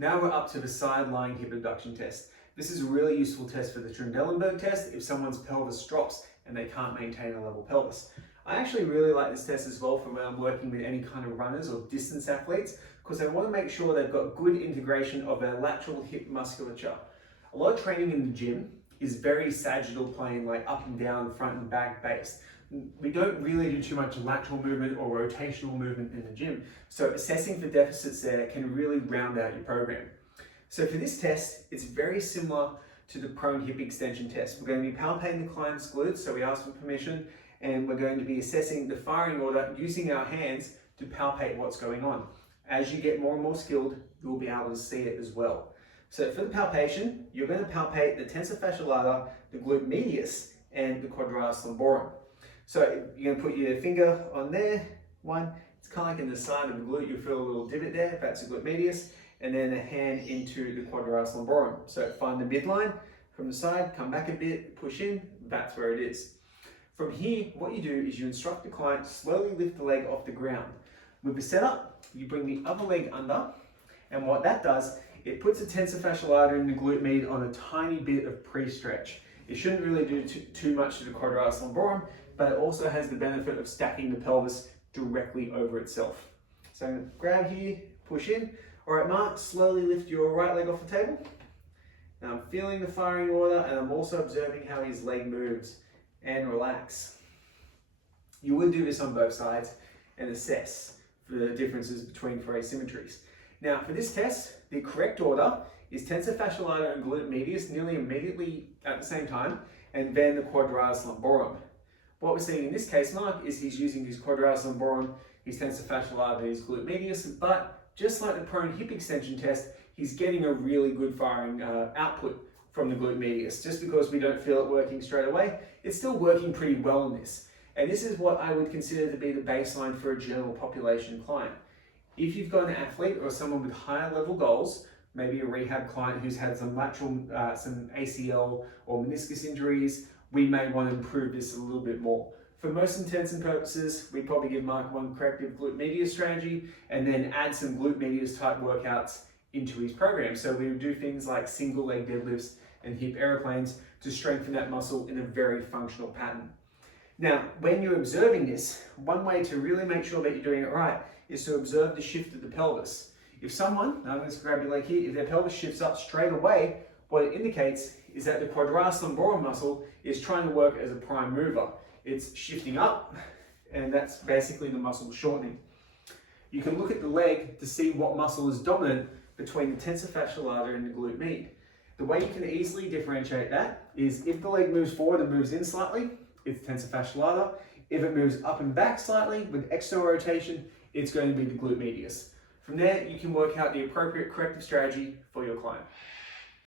Now we're up to the side lying hip abduction test. This is a really useful test for the Trendelenburg test if someone's pelvis drops and they can't maintain a level pelvis. I actually really like this test as well for when I'm working with any kind of runners or distance athletes, because I want to make sure they've got good integration of their lateral hip musculature. A lot of training in the gym is very sagittal plane, like up and down, front and back based. We don't really do too much lateral movement or rotational movement in the gym. So assessing for deficits there can really round out your program. So for this test, it's very similar to the prone hip extension test. We're going to be palpating the client's glutes, so we ask for permission, and we're going to be assessing the firing order using our hands to palpate what's going on. As you get more and more skilled, you'll be able to see it as well. So for the palpation, you're going to palpate the tensor fasciae lata, the glute medius, and the quadratus lumborum. So you're going to put your finger on there, one, it's kind of like in the side of the glute, you'll feel a little divot there, that's the glute medius, and then a hand into the quadratus lumborum. So find the midline from the side, come back a bit, push in, that's where it is. From here, what you do is you instruct the client to slowly lift the leg off the ground. With the setup, you bring the other leg under, and what that does, it puts the tensor fasciae lata and the glute med on a tiny bit of pre-stretch. It shouldn't really do too much to the quadratus lumborum, but it also has the benefit of stacking the pelvis directly over itself. So grab here, push in. All right, Mark, slowly lift your right leg off the table. Now I'm feeling the firing order, and I'm also observing how his leg moves, and relax. You would do this on both sides and assess for the differences between for asymmetries. Now for this test, the correct order is tensor fasciae lata and glute medius nearly immediately at the same time, and then the quadratus lumborum. What we're seeing in this case, Mark, is he's using his quadratus lumborum, his tensor fasciae lata, his glute medius, but just like the prone hip extension test, he's getting a really good firing output from the glute medius. Just because we don't feel it working straight away, it's still working pretty well in this. And this is what I would consider to be the baseline for a general population client. If you've got an athlete or someone with higher level goals, maybe a rehab client who's had some lateral, some ACL or meniscus injuries, we may want to improve this a little bit more. For most intents and purposes, we probably give Mark one corrective glute medius strategy and then add some glute medius type workouts into his program. So we would do things like single leg deadlifts and hip aeroplanes to strengthen that muscle in a very functional pattern. Now, when you're observing this, one way to really make sure that you're doing it right is to observe the shift of the pelvis. If someone, now let's grab your leg here, if their pelvis shifts up straight away, what it indicates is that the quadratus lumborum muscle is trying to work as a prime mover. It's shifting up, and that's basically the muscle shortening. You can look at the leg to see what muscle is dominant between the tensor fasciae lata and the glute med. The way you can easily differentiate that is if the leg moves forward and moves in slightly, it's tensor fasciae lata. If it moves up and back slightly with external rotation, it's going to be the glute medius. From there, you can work out the appropriate corrective strategy for your client.